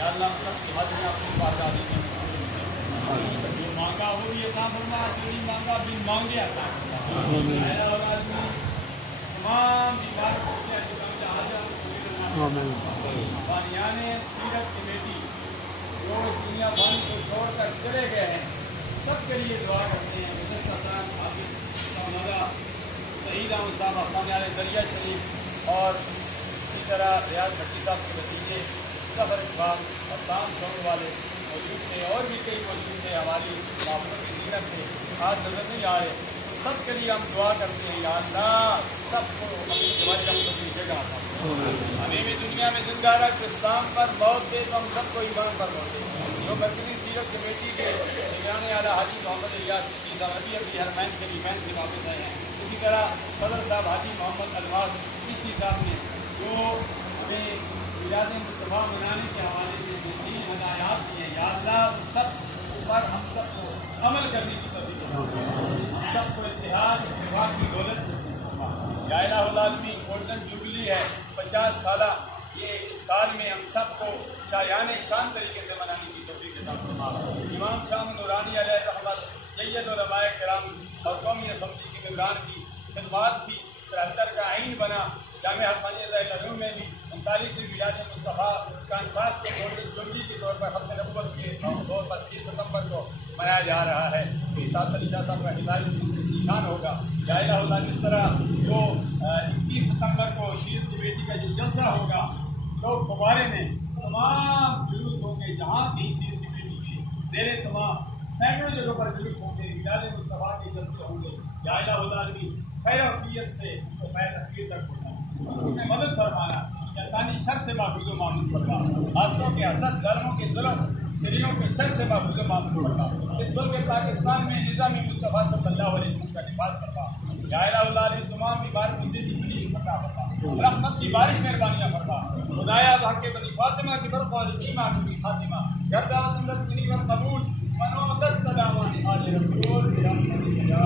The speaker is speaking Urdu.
یا اللہ ہم سب کی حج میں اپنی بازاری میں جو مانگا وہ بھی عطا فرما، جو نہیں مانگا بھی مانگے عطا فرما۔ اے اولاد میں تمام بیماروں سے بانیان سیرت کمیٹی جو اس دنیا بھر کو چھوڑ کر چلے گئے ہیں، سب کے لیے دعا کرتے ہیں۔ شہید احمد صاحب افغان علیہ دریا شریف اور اسی طرح ریاض بھٹی صاحب کے بھتیجے ظفر اقبال اور شام چھوڑنے والے موجود تھے، اور بھی کئی موجود تھے ہماری معاملوں کی زینت تھے، آج نظر نہیں آ رہے۔ سب کے لیے ہم دعا کرتے ہیں، یا اللہ سب کو اپنی تمہاری رحمتوں کی جگہ عطا فرما۔ ہمیں بھی دنیا میں زندہ رکھ، اسلام پر موت دے تو ہم سب کو ایمان پر موت دے۔ جو مرکزی سیرت کمیٹی کے نگران اعلیٰ حاجی محمد الیاس ابھی حرمین کے لیمین سے واپس آئے ہیں، اسی طرح صدر صاحب حاجی محمد الماس چیشتی صاحب نے جو ہمیں میلاد مصطفیٰ منانے کے حوالے سے جو تین ہدایات دی ہیں، یا اللہ سب پر ہم سب کو عمل کرنے کی توفیق عطا فرما، ہم سب کو اتحاد اتفاق کی دولت نصیب فرما۔ یا الہ العالمین گولڈن جوبلی ہے 50 سالہ، یہ اس سال میں ہم سب کو شایان شان طریقے سے منانے کی توفیق عطا فرما۔ امام شاہ نورانی علیہ رحمت، سید علماء کرام اور قومی اسمبلی کے ممبران کی خدمات تھی، 73 کا آئین بنا۔ جامعہ حقانیہ العلوم میں بھی 39ویں میلاد مصطفیٰ کانفرنس کے گولڈن جوبلی کے طور پر ختم نبوت کے طور پر 30 ستمبر کو منایا جا رہا ہے۔ اس سال علی شاہ صاحب کا ہدایت نشان ہوگا۔ یا الہ اللہ اس طرح جو 21 ستمبر کو سیرت کمیٹی کا جو جلسہ ہوگا، تو فوارے میں تمام جلوس ہوں گے، جہاں بھی سیرت کمیٹی کے زیر تمام سینکڑوں جگہوں پر جلوس ہوں گے، میلاد مصطفیٰ کے جلسے ہوں گے۔ یا الہ العالمین خیر وفیت سے تو خیر تقدیر تک پہنچانا، مدد فرمانا، شیطانی شر سے محفوظ و معمول فرما، حاسدوں کے حسد، ظالموں کے ظلم، دلیوں کے شر سے محفوظ و معمول فرما۔ اس ملک پاکستان میں نظام مصطفیٰ صلی اللہ علیہ وسلم کا نفاذ فرما۔ یا الہ العالمین تمام بیماروں سے بھی عطا فرما، رحمت کی بارش مہربانیاں فرما۔ خدایا حق بنی فاطمہ کی برق اور ایمان کی خاتمہ، گردان سنت کنی اور قبول منو دست دامان آل رسول برحمتک یا